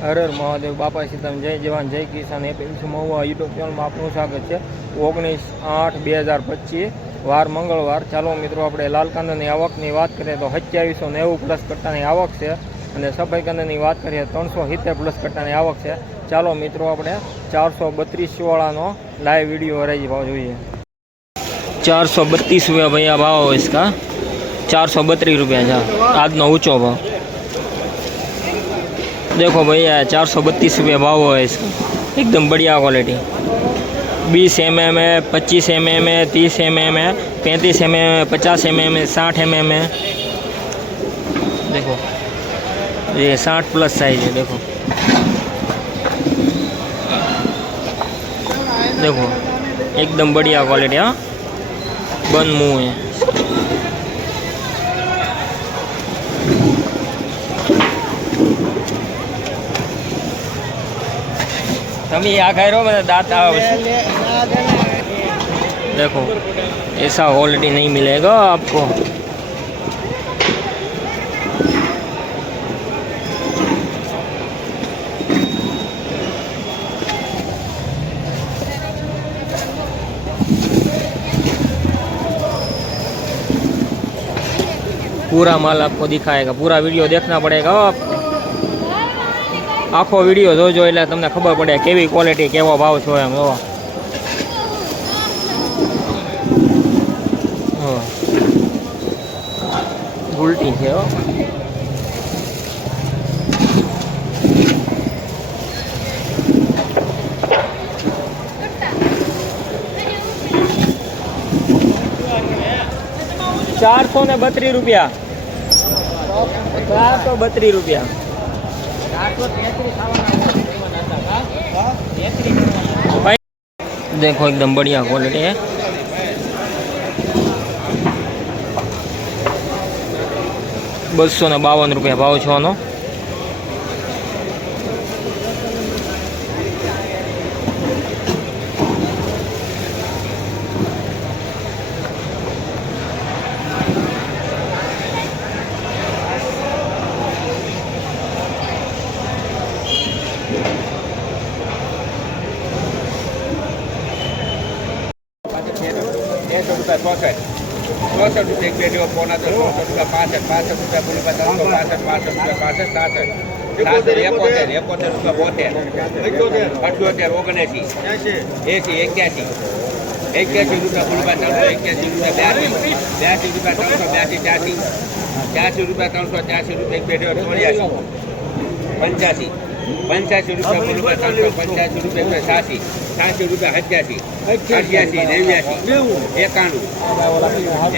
હરર મહાદેવ, બાપા સીતામ જય જવાન, જય કિસાન એપીએમસી મહુવા યુટ્યુબ ચેનલમાં આપનું સ્વાગત છે. ઓગણીસ આઠ બે હજાર પચીસ, વાર મંગળવાર. ચાલો મિત્રો, આપણે લાલકાંદાની આવકની વાત કરીએ તો સત્યાવીસો નેવું પ્લસ કટ્ટાની આવક છે અને સફાઈકાંદાની વાત કરીએ ત્રણસો સિત્તેર પ્લસ કટ્ટાની આવક છે. ચાલો મિત્રો, આપણે ચારસો બત્રીસ વાળાનો લાઈવ વીડિયો હરાઈ ભાવ જોઈએ. ચારસો બત્રીસ રૂપિયા ભૈયા ભાવ હોય ઇસકા ચારસો બત્રીસ રૂપિયા છે. આજનો ઊંચો ભાવ. دیکھو بھیا چار سو بتیس روپیہ بھاؤ ہے اس کا ایک دم بڑھیا کوالٹی بیس ایم ایم ہے پچیس ایم ایم ہے تیس ایم ایم ہے پینتیس ایم ایم ہے پچاس ایم ایم ہے ساٹھ ایم ایم ہے دیکھو یہ ساٹھ پلس سائز ہے دیکھو دیکھو ایک دم بڑھیا کوالٹی ہاں بند منہ ہے हम ये आखिर हो मतलब दांत आओ देखो ऐसा ऑलरेडी नहीं मिलेगा आपको پورا مال آپ کو دکھائے گا پورا ویڈیو دیکھنا پڑے گا آپ આખો વીડિયો જોજો એટલે તમને ખબર પડે કેવી ક્વોલિટી કેવો ભાવ છો એમ જો ઉલટી છે ચારસો ને બત્રીસ રૂપિયા. ચારસો બત્રીસ રૂપિયા. देखो एकदम बढ़िया क्वालिटी है બસો ને બાવન રૂપિયા ભાવ છો આનો રૂપિયા ચોસઠ ચોસઠ રૂપિયા એક બે તો ચોસઠ રૂપિયા રૂપિયા ત્રણસો પાસઠ પાસઠ રૂપિયા પાસઠ સાસઠ એકોતેર એકોતેર રૂપિયા બોતેર. અઠ્યોતેર ઓગણએંસી એસી, એક્યાસી. એક્યાસી રૂપિયા બોલી ત્રણસો, એક્યાસી રૂપિયા બ્યાસી બ્યાસી રૂપિયા ત્રણસો બ્યાસી ત્યાસી ત્યાસી રૂપિયા ત્રણસો ત્યાસી રૂપિયા એક બે ચોર્યાસી. પંચ્યાસી. પંચ્યાસી રૂપિયા બોલી ત્રણસો પંચ્યાસી રૂપિયા છ્યાસી છ્યાસી રૂપિયા સત્યાસી અઠ્યાસી. નેવ્યાસી એકાણું.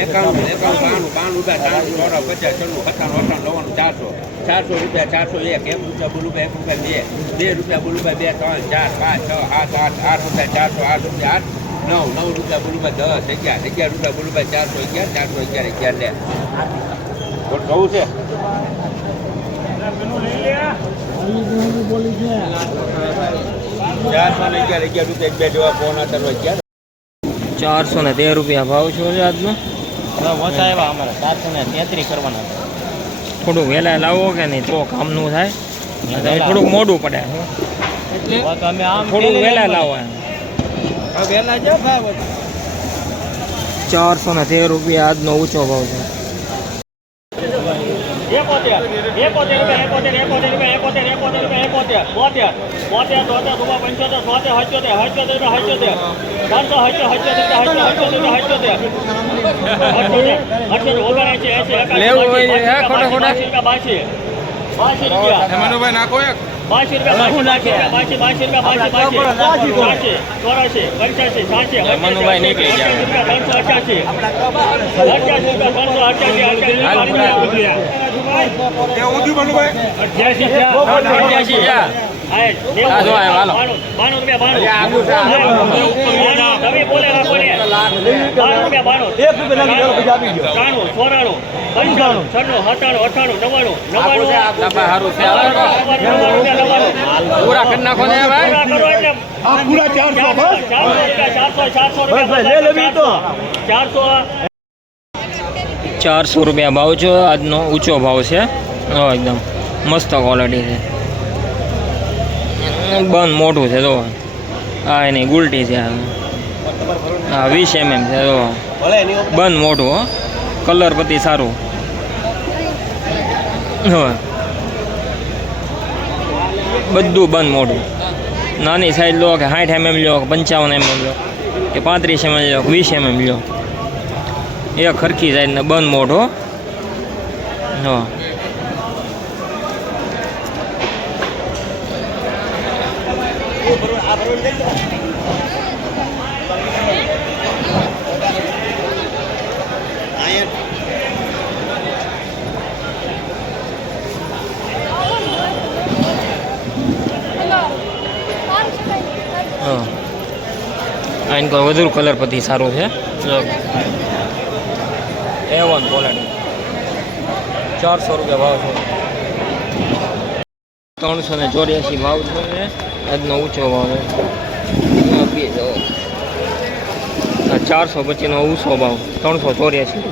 એકાણું એકાણું બાણું બાણું રૂપિયા ત્રાણું ચોરા પચાસ છન્નું સત્તાણું અઠાણું નવ્વાણું ચારસો. ચારસો રૂપિયા ચારસો એક. એક રૂપિયા બોલું એક રૂપિયા બે. બે રૂપિયા બોલું બે ત્રણ ચાર પાંચ છ આઠ આઠ આઠ રૂપિયા ચારસો આઠ રૂપિયા આઠ નવ નવ રૂપિયા બોલું દસ અગિયાર અગિયાર રૂપિયા બોલું ચારસો અગિયાર ચારસો અગિયાર અગિયાર લે. કહું છે ચારસો ને અગિયાર અગિયાર રૂપિયા એક બે જેવા ફોન અત્યારે અગિયાર ચારસો ને તેર રૂપિયા ભાવ છો છે આજનો. ઓછા એવા અમારા સાતસો ને તેત્રીસ કરવાના થોડુંક વહેલા લાવો કે નહીં તો કામનું થાય થોડુંક મોડું પડે થોડુંક વહેલા લાવો ચારસો ને તેર રૂપિયા આજનો ઊંચો ભાવ છે. એકોતેર એકોતેર રૂપિયા એકોતેર એકોતેર રૂપિયા એકોતેર એકોતેર રૂપિયા એકોતેર બોતેર બોતેર તોતેર રૂપિયા પંચોતેર તોતેર હચોતેર હચોતેર રૂપિયા હચોતેર ત્રણસો હચો હચોતેર હચોતેર હચોતેર હચોતેર હચોતેર ઓગણએંસી એંસી એકાસી બાસી? બાસી રૂપિયા બાસી બાસી રૂપિયા. મનુભાઈ નાખો એક. બાસી રૂપિયા બાસી બાસી બાસી રૂપિયા બાસી બાસી બાસી ચોરાશી પંચ્યાસી સાતસી મનુભાઈ નીકળી ગયા. ત્રણસો અઠ્યાસી અઠ્યાસી રૂપિયા ત્રણસો અઠ્યાસી અઠ્યાસી પંચાણું છન્નું સત્તાણું પૂરા કરી નાખો ને ભાઈ ચારસો ચારસો ચારસો ચારસો ચારસો રૂપિયા ભાવ છે. આજનો ઊંચો ભાવ છે. હા એકદમ મસ્ત ક્વોલિટી છે. બંધ મોટું છે જો હા એની ગુલટી છે. હા વીસ એમએમ છે જો બંધ મોટું હો. કલર પતિ સારું. હવે બધું બંધ મોટું. નાની સાઈઝ લો કે સાઠ એમએમ લો કે પંચાવન એમએમ લો કે પાંત્રીસ એમએમ લો કે વીસ એમએમ લો. એ ખરખી ને બંધ મોઢો. હા. આઈન કોઈ વધુ કલર પછી સારું છે. એ વન ક્વોલિટી ચારસો રૂપિયા ભાવ છે. ત્રણસો ને ચોર્યાસી ભાવ છે આજનો ઊંચો ભાવ છે. ચારસો પચીસનો ઊંચો ભાવ, ત્રણસો ચોર્યાસી.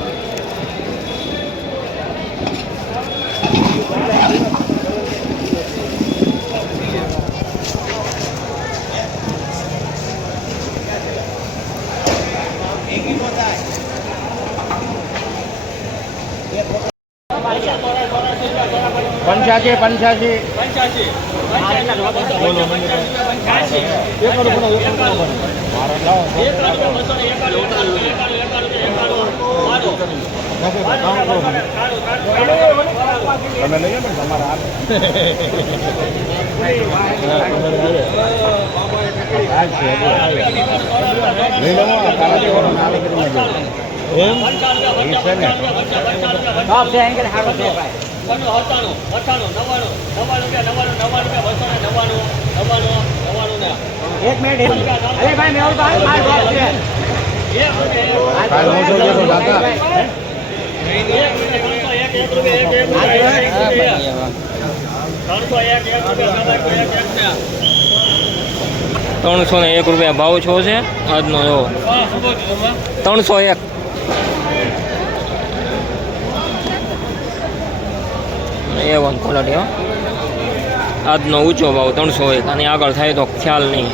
બોલો પંચ્યાસી તમે લઈ ને તમારા લઈ લો તારા જેવાનો નામ કરીને જો અઠાણું અઠાણું નવ્વાણું નવ્વાણું રૂપિયા નવ્વાણું નવ્વાણું રૂપિયા બસો ને નવ્વાણું નવ્વાણું નવ્વાણું ને. એક મિનિટ અરે ભાઈ મેં તો માર વાત છે. એક રૂપિયા કાલ મોટો જેવો દાદા. એક એક એક રૂપિયા એક એક રૂપિયા એક ત્રણસો એક રૂપિયા. ને ત્રણસો ને એક રૂપિયા ભાવ છો છે? આજનો જો ત્રણસો એક. એ વન ક્વોલિટી હો. આજનો ઊંચો ભાવ ત્રણસો એક અને આગળ થાય તો ખ્યાલ નહીં.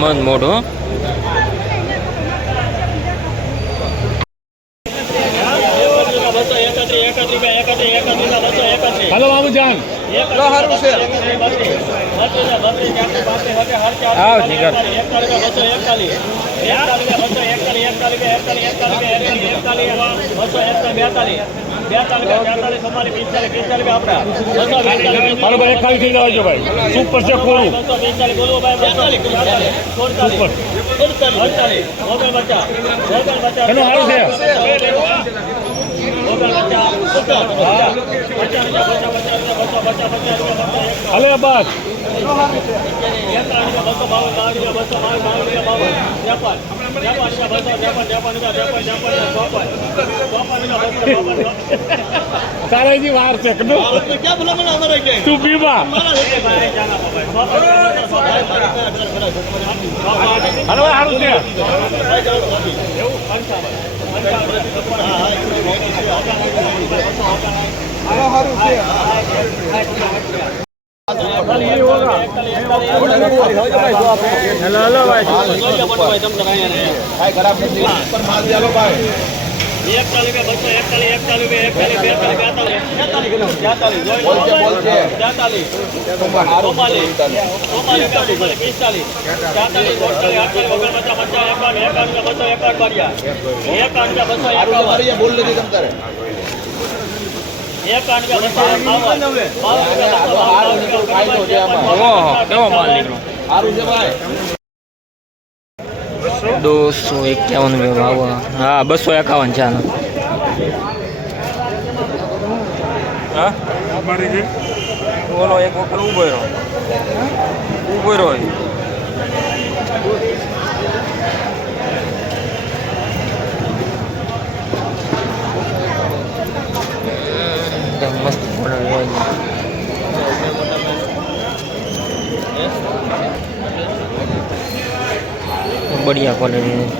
મન મોઢો બસો એકત્રીસ એકત્રીસ રૂપિયા એકત્રીસ એકત્રીસ બસો એકત્રીસ હાલો બાબુજાન સારું છે આવ જીગર. હાલો ભાઈ એક ખાલી થઈ જવા ભાઈ. સુપર છે કોરું એનું સારું છે. હાલો બસ તારાજી વાર છે તું પીવા હાલો સારું છે હેલો હેલો ભાઈ એકતાલીસ બસો એકતાલીસ એકતાલીસ એકતાલીસ બેતાલીસ બેતાલીસ બેતાલીસ તેતાલીસ ચોમાલીસ ચોમાલીસ પિસ્તાલીસ ચાતાલીસ અડતાલીસ અડતાલીસ ઓગણપચાસ પચાસ એકાવન એકાવન બસો એકાવન બારિયા એકાવન બસો એકાવન બોલ નથી તમ તારે એકાવન બસો એકાવન ઓહો કેવો માલ નીકળ્યો સારું છે ભાઈ દોસો એકાવન હા? બસો એકાવન છે આનો બોલો એક વખત ઊભો રહ્યો ઊભો રહ્યો ઘણું હોય બઢિયા ક્વોલિટીનું